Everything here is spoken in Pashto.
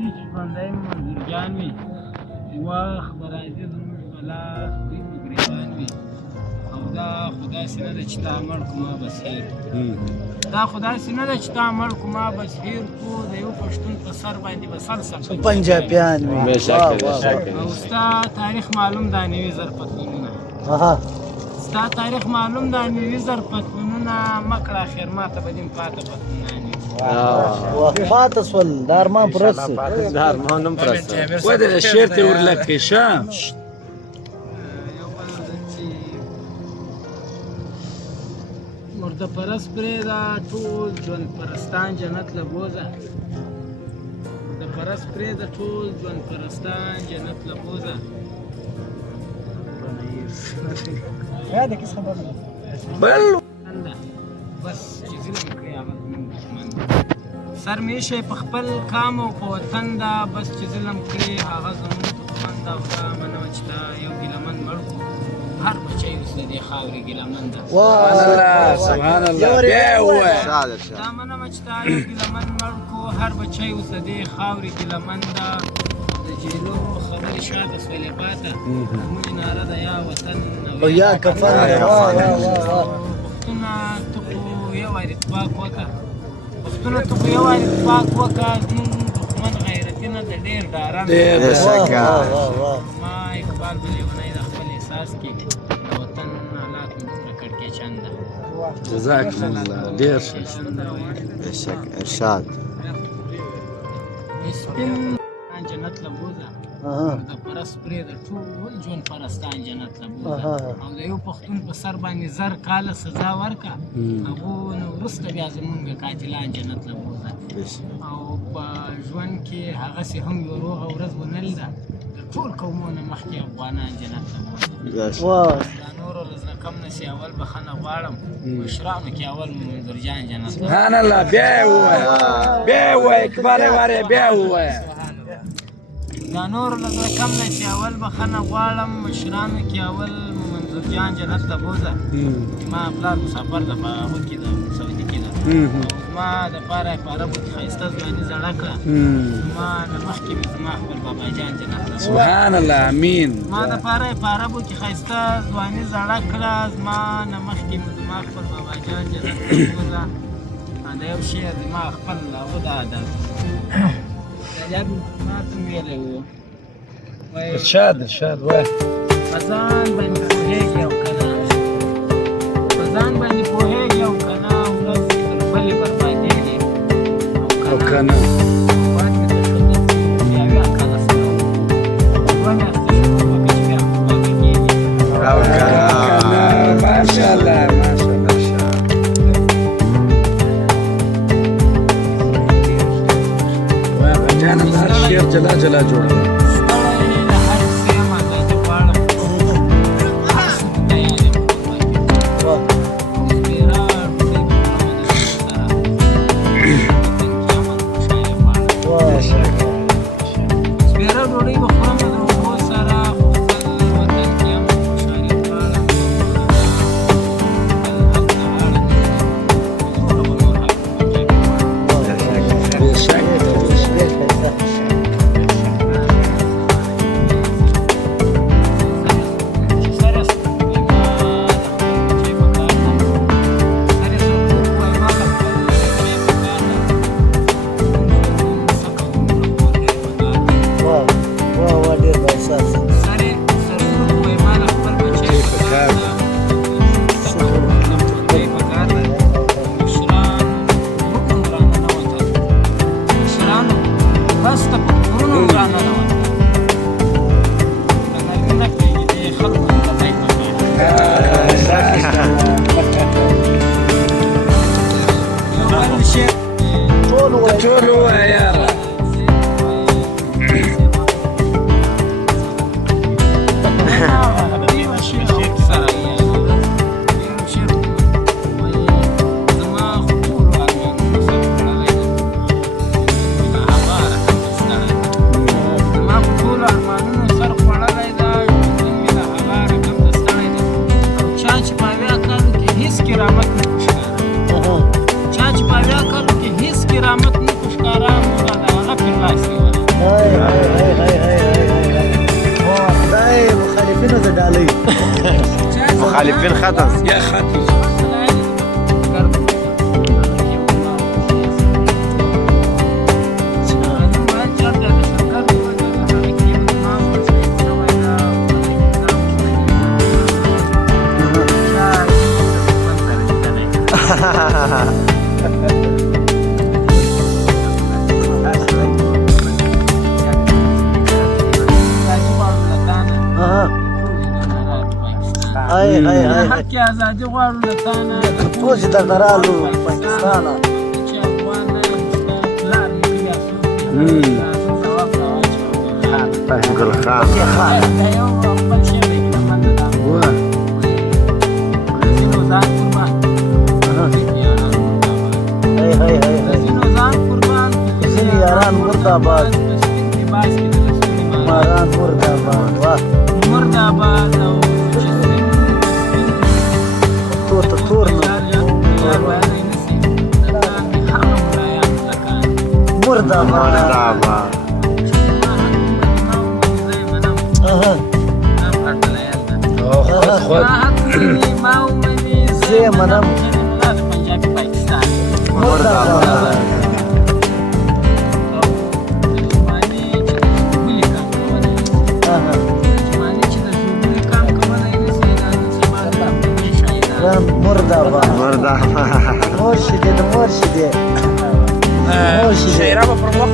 وي چې ژوندی منظور جان وي وخت به راځي زموږ په لاس دوی به ګرېوان وي او دا خو داسې نه ده چې تا مړ کړو ما بس هېر دا خو داسې نه ده چې تا مړ کړو ما بس هېر کړو د یو پښتون په سر باندې به سلسل پنجابیان وي او ستا تاریخ معلوم دا نوي زر پتلونونه ستا تاریخ معلوم دا نوي زر پتلونونه مه کړه اخر ماته به دین پاته پتلونان وي پاته سول د ارمان پوره سي د ارمان هم پوره سي ودې شعر ته ورلکې شه مرده پرست پرېږده ټول ژوند پرستان جنت له بوځه مرده پرست پرېږده ټول ژوند پرستان جنت له بوځه بل بس چې ظلم کړی هغه زموږ دښمن ده سر مې ایښی په خپل قام او په وطن ده بس چې ظلم کړی هغه زموږ دښمن ده او دا منمه چې دا یو ګیلمن مړ کړو هر بچی اوس د دې خاورې ګیلمن ده سبحان الله بیا یې ووایه دا منمه چې دا یو ګیلمن مړ کړو هر بچی اوس د دې خاورې ګیلمن ده د جیلو خبرې شاته سولې پاته زموږ ناره ده یا وطن او یا کفن پښتونه ته خو یو وار اتفاق وکړه پښتونه ته خو یو وار اتفاق وکړه زموږ دښمن غیرتي نه ده ډېر ډارن ما اقبال به لیونی د خپل احساس کې د وطن حالات مو په کړکېچن ده جزاکم الله ډېر ښه بېشک ارشاد سپین جنت له بوځه د پرست پرېږده ټول ژوند پرستان جنت له بوځه او د یو پښتون په سر باندې زر کاله سزا ورکړه هغو نه وروسته بیا زمونږ قاتلان جنت له بوځه او په ژوند کې هغسې هم یو روغه ورځ ونه لیده د ټول قومونه مخکې افغانان جنت له بوځه دا نورو ورځ نه کم نه سي اول بخښنه غواړم مشرانو کې اول منظور جان جنت له سبحان الله بیا یې ووایه بیا یې ووایه اقبال وارې بیا یې ووایه دا نور لږ کم نه چې اول بخښنه غواړم مشرانو کې اول منظور جان جنت ته بوځه زما پلار مسافر ده په هغو کې ده سعودي کې ده زما دپاره یې په عربو کې ښایسته ځواني زړه کړه زما نه مخکې مې زما خپل بابا جان جنت ته سبحان الله امین زما دپاره یې په عربو کې ښایسته ځواني زړه کړه زما نه مخکې مې زما خپل بابا جان جنت ته بوځه دا یو شعر زما خپل هغه ده یاد ما ته ویلی وو ارشاد وایه په ځان باندې پوهېږي او که نه په ځان باندې پوهېږي او که نه ورځ تر بلې بربادېږي او که نه باد مې ته ښه ده بیا بیا کله سره دوه میاشتې شو وکړه چې بیا خپاکه کېږي او که نه ماشاءالله جانا هر شعر جلا جلا جوړه مخالفين خطز. يا خطز. هاي هاي هاي حق آزادي غواړو له تا نه ټول چې درنه رالو پاکستانه چې افغان پلار یې کړي افسوس دی. ځواب کوه چې ګل خان. دا یو خپل شی دی که من د دا ځینو ځان قربان هاي هاي هاي ځینو ځان قربان ځینې یاران مرداباد لباس کې د لستوڼي ماران مرداباد واه مرداباد او تور ته تور نه مرداباد مرداباد. اها خود زه منم مرداباد مرداباد مرداباد. مرشد مرشد شیرابه پر مخ